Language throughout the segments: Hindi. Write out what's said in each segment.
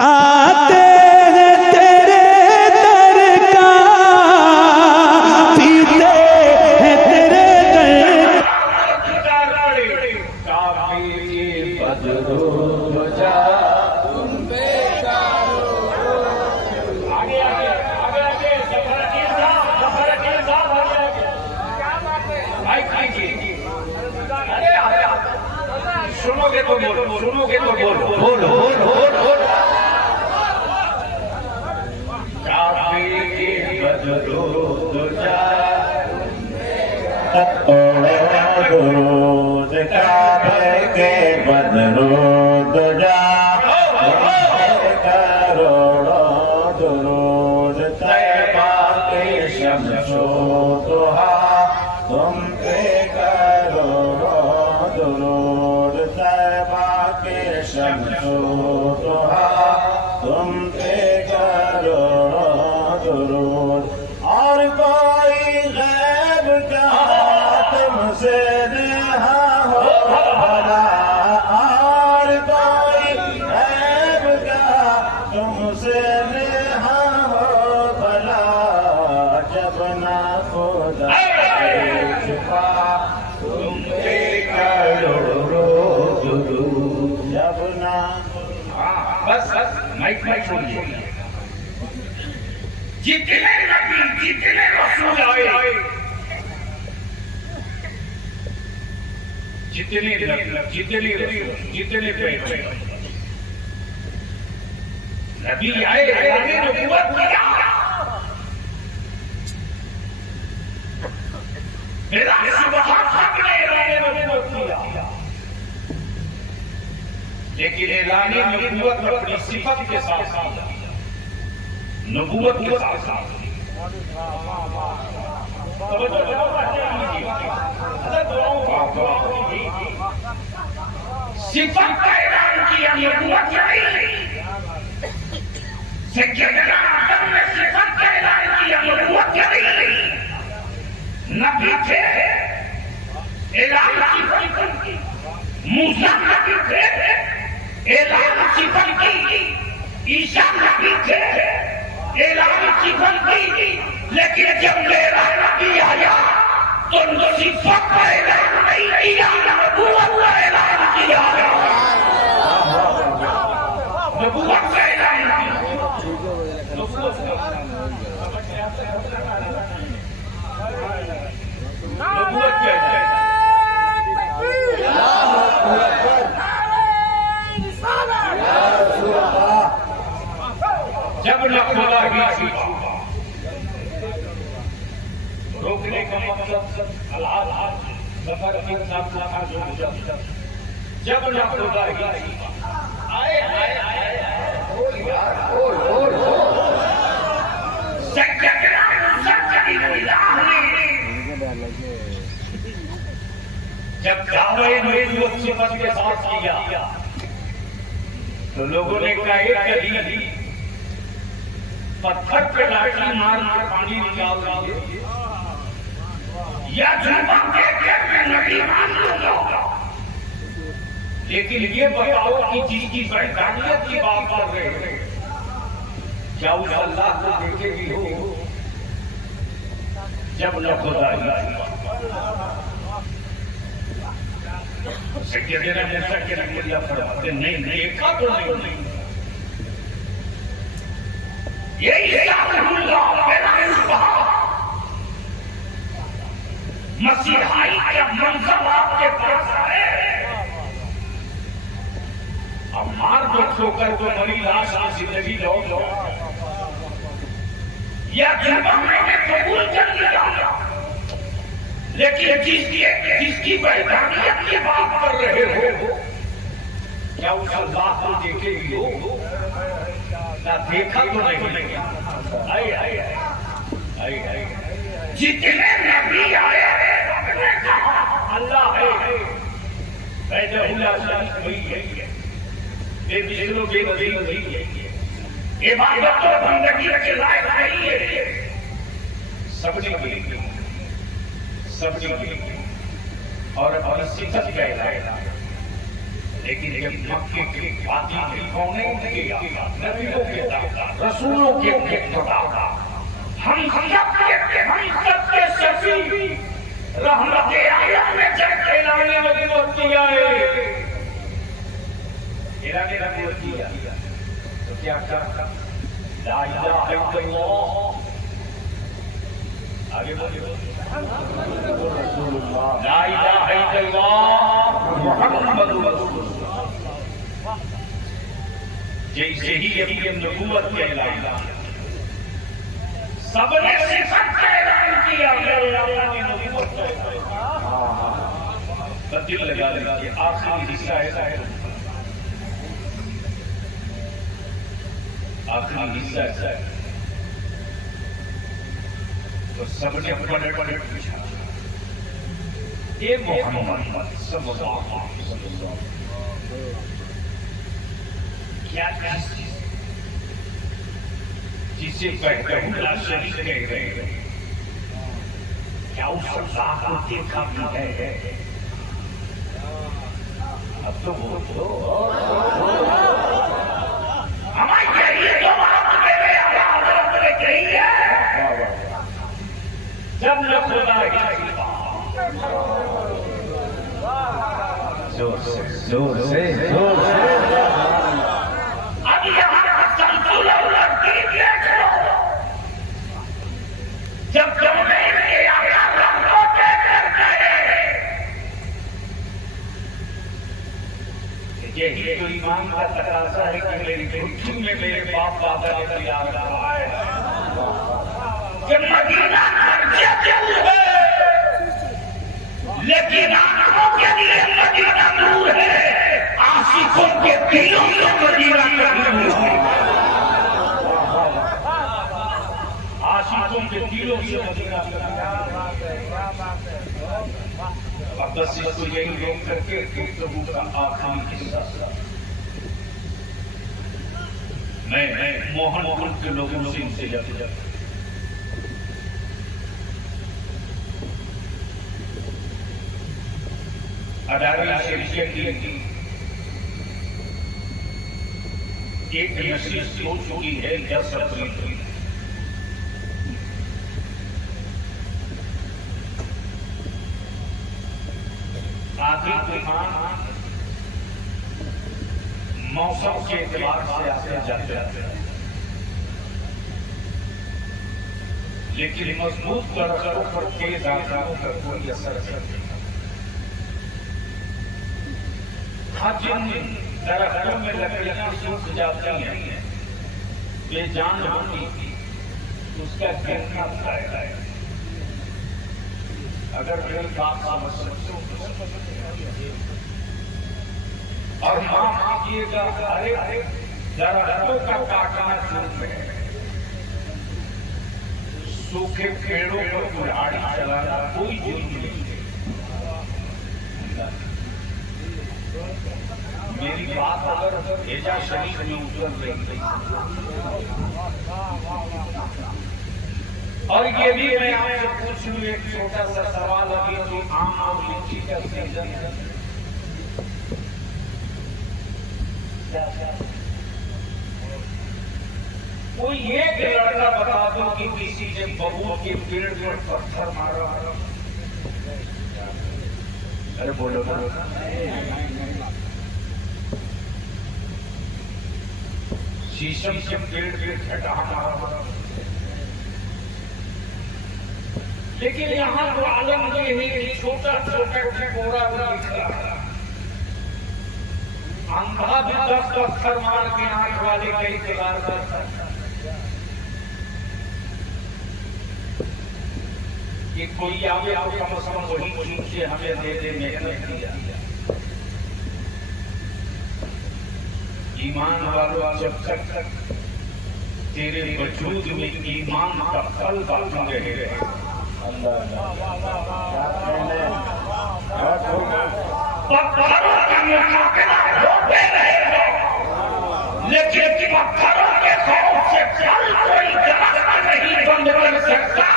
खाते हैं तेरे दर का, पीते हैं तेरे दर सुनोगे तो बोलो, सुनोगे तो बोलो, बोलो बोलो। काफी के बदलो तुझा रोज काबे के बदलो तुझा करोड़ों दुरूद तैबा के शमशो दुहा तुम पे करोड़ों दुरूद तैबा के शमशो दुहा तुम पे करोड़ों दुरूद। और कोई गैब का तुमसे नेहा हो भला, और कोई गैब का तुमसे नेहा हो भला, जब ना खुदा छुपा तुम पे करोड़ों दुरूद, जब ना। बस माइक छोड़िए। जितने नबी जितने रसूल आए, जितने जितने नबी आए नबूवत किया, मेरा सुबह ने नबूवत किया, लेकिन ऐलान नबूवत अपनी सिफत के साथ किया, नबूवत के साथ सिफत का ऐलान किया, नबूवत नहीं। सैयदना आदम ने सिफत का ऐलान किया, नबूवत नहीं। नबी थे, ऐलान सिफत की। मूसा नबी थे, ऐलान सिफत की। ईसा नबी थे, ऐलान सिफत की। लेकिन जब मेरा नबी आया तो सिफत का ऐलान नहीं किया, नबूवत का ऐलान किया, नबूवत का ऐलान किया। नबूवत का ऐलान। जब न खुदा ही सीखा, रोकने का मतलब सफर के साथ जब न खुदा ही सीखा, आए आए आए जब दावे नबूवत सिफत के साथ किया तो लोगों ने कहा कभी पत्थर पे लाठी मार के पानी निकाल दिए, या झूठा कहकर मैं नबी मान लूंगा। लेकिन ये बताओ कि जिसकी वैधानियत की बात कर रहे हैं, क्या उस अल्लाह को देखेगी हो जब न खुदा सैयदना मूसा के नबी फरमाते नहीं देखा तो नहीं। यही मसीहाई जब मंजर आपके पास आए, अब मार दो ठोकर तो मरी लाश की जिंदगी लो, या मैंने कबूल कर लिया, लेकिन जिसकी वैधानियत की बात कर रहे हो, क्या उस अल्लाह को देखेगी हो? ना देखा तो नहीं। आए आए आए आए जितने नबी आए अल्लाह है, इबादत और बंदगी के लायक नहीं है, सबने की और सिफत का ऐलान। लेकिन जब मक्के के वादी में कौने के नबियों के रसूलों के खुदा हम सबके शफी रहमत आलम में जब ऐलान नबूवत किया है, ऐलान नबूवत किया तो क्या कहा? ला इलाहा इल्लल्लाह, आगे बोलिए, ला इलाहा इल्लल्लाह मुहम्मदुर रसूलुल्लाह। जैसे ही ये नबूवत का ऐलान किया, सबने सिफत का ऐलान किया, नबूवत का ऐलान दिल लगा लीजिए। आखिरी हिस्सा है, आखिरी हिस्सा है, तो सबने पढ़ पूछा, ये मोहम्मद सल्लल्लाहु अलैहि वसल्लम क्या जिसे कहते ला शरीक कह रहे हैं, क्या उस अल्लाह को देखा भी है? अब तो हमारी ये तो बात मेरे आवाज ने कही है, जब न खुदा की जोर से अब यहाँ संतुलन देख लो, जब के आका को देकर गए, यही तो ईमान का तकाजा है कि मेरी मुट्ठी में मेरे बाप दादा ने दिया है, कि मदीना है लेकिन आंखों के लिए मदीना दूर है, आशिकों के दिलों में मदीना दूर है, आशिकों के दिलों से मदीना। अब बस इसको यही रोक करके गुफ्तगू का आखिरी हिस्सा मैं मोहन के लोगों से इनसे जाते अदालत शरीयत की एक नशीब हो चुकी है 10 अप्रैल। आखिरी तूफान मौसम के एतबार से आते जाते, लेकिन मजबूत दरख्तों पर तेज आंधियों का कोई असर नहीं। जिन दरख्तों में लकड़ियां सूख जाती हैं, बेजान होती, उसका गिरना फायदा है। अगर मेरी बात समझ सकते और माफ कीजिएगा, अरे दरख्तों का काटना जुर्म है, सूखे पेड़ों पर कुल्हाड़ी चलाना कोई जुर्म नहीं है। मेरी बात अगर भेजा शरीफ में उतर रही और ये भी मैं आपसे पूछ लूं एक छोटा सा सवाल, अभी तो आम और लीची का सीजन है, कोई एक लड़का बता दो कि किसी ने बबूल के पेड़ पर पत्थर मारा। अरे बोलो शीशम के पेड़ पे छटा मारा। लेकिन यहाँ तो आलम ये है कि छोटा छोटा टिकोरा दिखा, अंधा भी 10 पत्थर मार के आंख वाले का इंतजार करता कि कोई आगे तो कम से कम वही चीज से हमें दे दे, मेहनत किया। ईमान वालों, जब तक तेरे वजूद में ईमान का फल बाकी रहे, पत्थरों का मुकाबला होते रहेगा, लेकिन पत्थरों के खौफ से फल कोई दरख्त नहीं बंद कर सकता।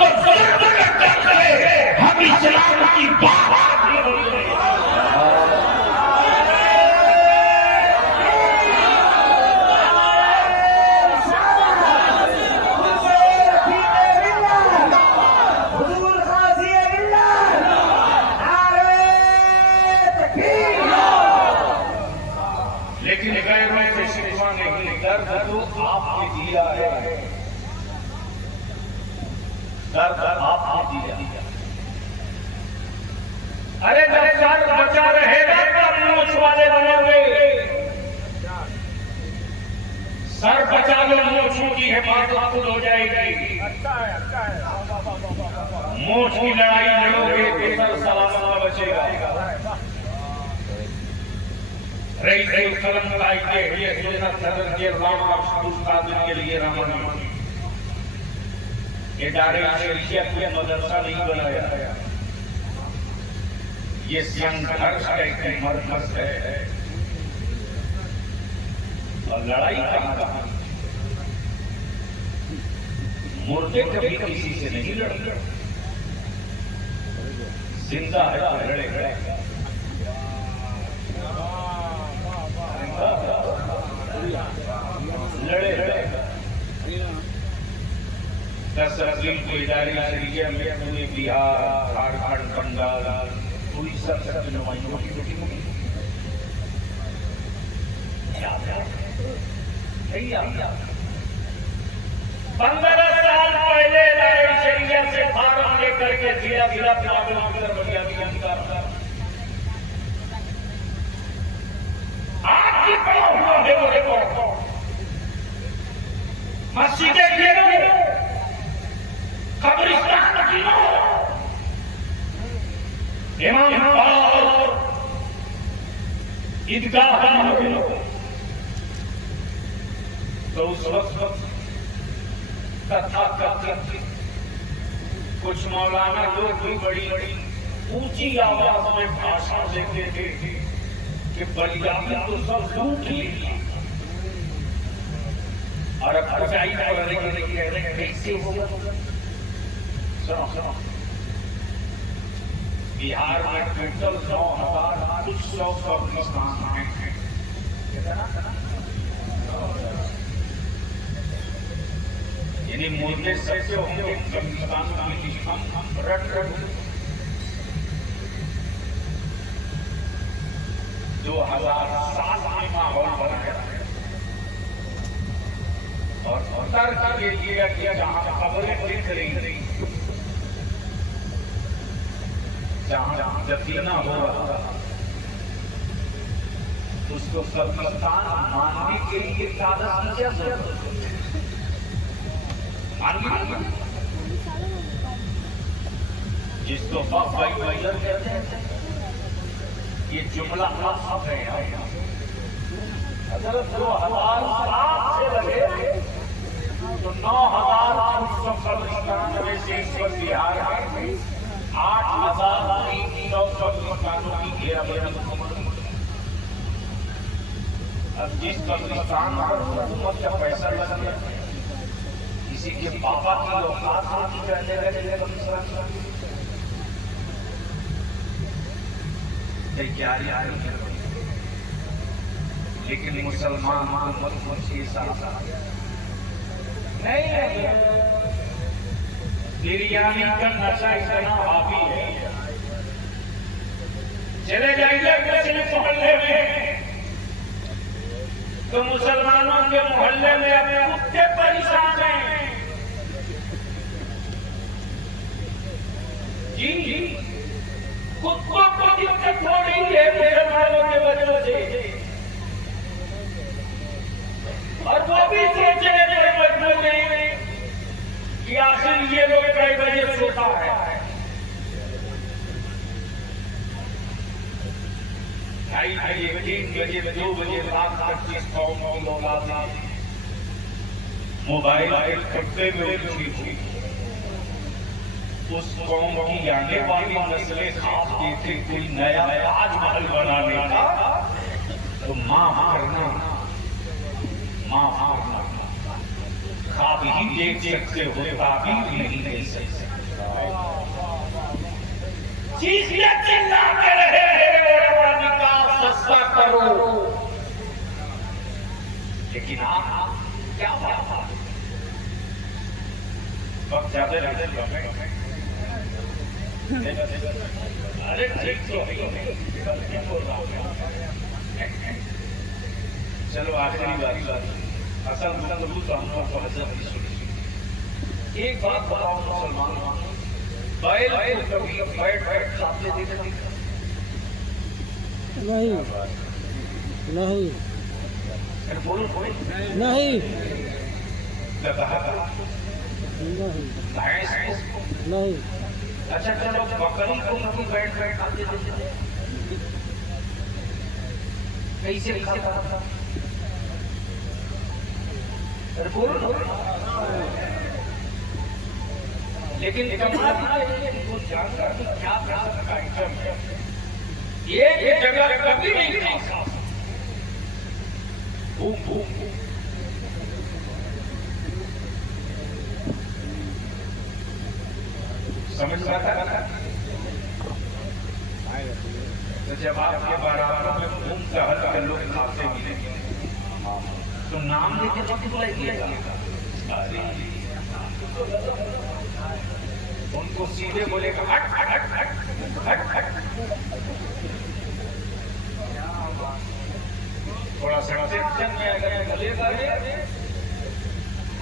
तो जुल्म करके हम इस्लाम की बात में से शिकवा नहीं, दर्द तो आपने दिया है, दर्द आपने दिया। अरे जब सर बचा रहेगा तब मूछ वाले बनोगे, सर बचा लो मूछों की हिफाजत खुद हो जाएगी। मूछ की लड़ाई लड़ोगे तो सर सलामत बचेगा। रही कलम के लिए सदन के राम के लिए रामायण इदारे शरीयत में मदरसा नहीं बनाया, ये संघर्ष का एक मरकज है और लड़ाई कहां? मुर्दे कभी किसी से नहीं लड़ते, जिंदा है तो लड़े। दस अप्रैल को इदारे शरीयत में पूरे बिहार, झारखंड, बंगाल पूरी सब नुमाइंदों की मीटिंग होगी। 15 साल पहले इदारे शरीयत से फार्म लेकर के जिला जिला आज की पड़ा हुआ है वो देखो, मस्जिदें गिनो, कब्रिस्तान गिनो, इमाम और ईदगाह गिनो। तो उस वक्त तथाकथित कुछ मौलाना लोग भी बड़ी बड़ी ऊंची आवाज में भाषण देते थे कि बलिदान तो सब लूट लिया, और अब सच्चाई कह रहे कैसे होगा। सुनो, बिहार में टोटल 9,100 कब्रिस्तान हैं। यानी मुर्दे सबसे होंगे कब्रिस्तान की रट 2007 में माहौल बनाया और तर्क ये किया कि जहां खबरें लिख रही, जहां दफीना हो रहा उसको कब्रिस्तान मानने के लिए कागज की क्या जरूरत है? जिसको कहते हैं ये जुमला आप है। अगर 2007 से लगे तो 9,100 कब्रिस्तान में से इस वक्त बिहार में 8,300 कब्रिस्तानों की घेराबंदी। अब जिस कब्रिस्तान पर हुकूमत का पैसा लग गया, किसी के पापा की औकात नहीं करने लगे कब्रिस्तान तैयारी, लेकिन मुसलमान नहीं है। बिरयानी का नशा इतना हावी है, चले जाइए किसी मोहल्ले में तो मुसलमानों के मोहल्ले में अपने कुत्ते परेशान हैं। जी कुत्तों को दिक्कत हो रही है मुसलमानों के वजह से, और वो भी सोचने पर मजबूर नहीं कि आखिर ये लोग कई बजे सोता है। ढाई बजे, 3 बजे, 2 बजे रात तक जिस कौम की औलाद मोबाइल के खट्टे में उठी थी, उस कौम की आने वाली नस्लें ख्वाब देखते कोई नया ताजमहल बनाने का, तो माफ करना ख्वाब ही देख सकते हो, ताबीर नहीं दे सकते। चीज़ें चिल्ला के रहे हैं का सस्ता करो, लेकिन आप क्या बात वक्त ज्यादा रहते अरे ठीक तो चलो आखिरी बात, असल गुफ्तगू तो हम लोग को हजरत की सुनी। एक बात बताओ मुसलमान, बैल को कभी बैठ सामने देते नहीं नहीं बोलो कोई नहीं कहा नहीं भैंस को? नहीं अच्छा चलो बकरी को कभी बैठ खाते देते कैसे खाता था? अरे बोलो ना। लेकिन कमाल ये वो जानकर कि क्या प्रकार का आइटम है, ये जगह कभी नहीं खा सकता। समझ रहा था? तो जब आपके बारातों में घूम टहल कर लोग खाते मिले तो नाम लेके तो बुलाइएगा। अरे उनको सीधे बोलेगा हट हट हट हट हट हट। थोड़ा सा टेंशन में अगर बोलेगा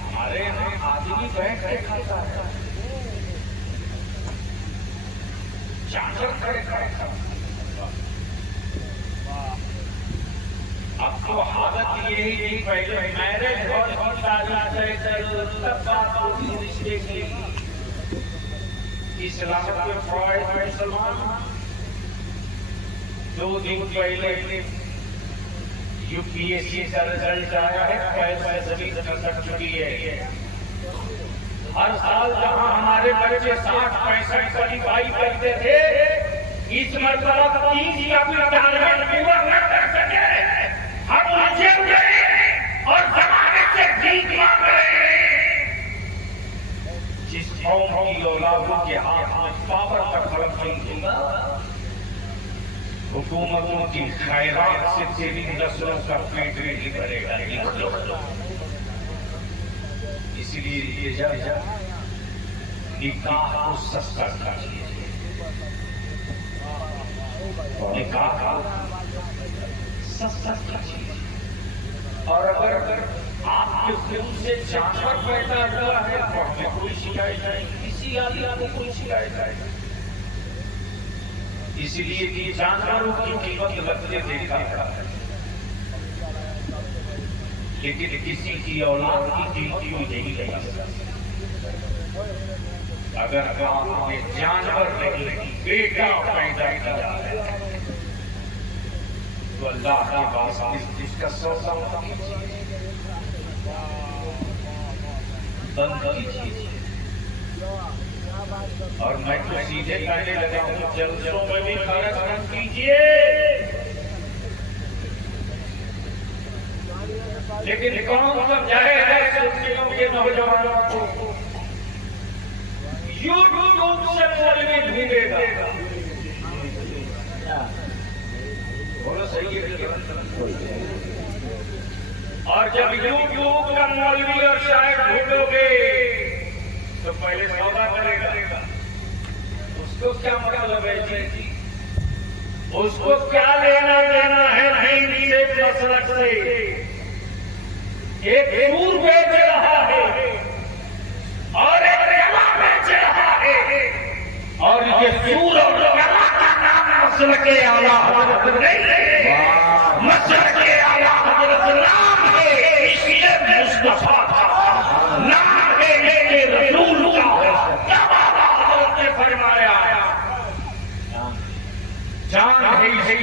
हमारे आदमी बैठ के खाता है, जानवर खड़े खड़े खाता। अब तो हालत यही थी, पहले मैरिज और तब बात होती रिश्ते की। इस्लाम के फराइज मुसलमान 2 दिन पहले यूपीएससी का रिजल्ट आया है, पैसे जमीन खसक चुकी है। हर साल जहां हमारे बच्चे 60-65 क्वालिफाई करते थे, इस मरतबा 30 का भी टारगेट पूरा न कर सके। हम उलझे हुए और जमाने से भीख मांग रहे हैं। जिस कौम की औलादों के हाथ में पावर का फर्क नहीं होगा, हुकूमतों की खैरात से तेरी नस्लों का पेट नहीं भरेगा। इसलिए ये निकाह को सस्ता कीजिए, निकाह को सस्ता कीजिए। और अगर आपके खून से जानवर पैदा हुआ है तो हमें कोई शिकायत नहीं, किसी आदमी को कोई शिकायत नहीं। इसलिए कि जानवरों की कीमत लगते देखा है, लेकिन किसी की औलाद की कीमत नहीं लगी। अगर आपने जानवर नहीं बेटा पैदा किया है तो अल्लाह के पास इसका सौदा बंद कीजिए। और मैं तो सीधे कहने लगा हूं, जलसों में भी कार्यक्रम कीजिए, लेकिन कौन समझाएगा के नौजवानों को? यूट्यूब से मौलवी ढूंढेगा। बोलो सही है। और जब यूट्यूब का मौलवी और शायद ढूंढोगे तो पहले सौदा करेगा। उसको क्या मतलब है जी? उसको क्या लेना देना है नहीं से मसलक से? एक सूर बेच रहा है और एक गला बेच रहा है, और ये सूर और गला का नाम मसलक के आला हज़रत नहीं है, मसलक के आला हज़रत नाम है। इसलिए मुस्तफा का नाम है, मेरे रसूल का। तब हज़रत ने फरमाया जान है इसे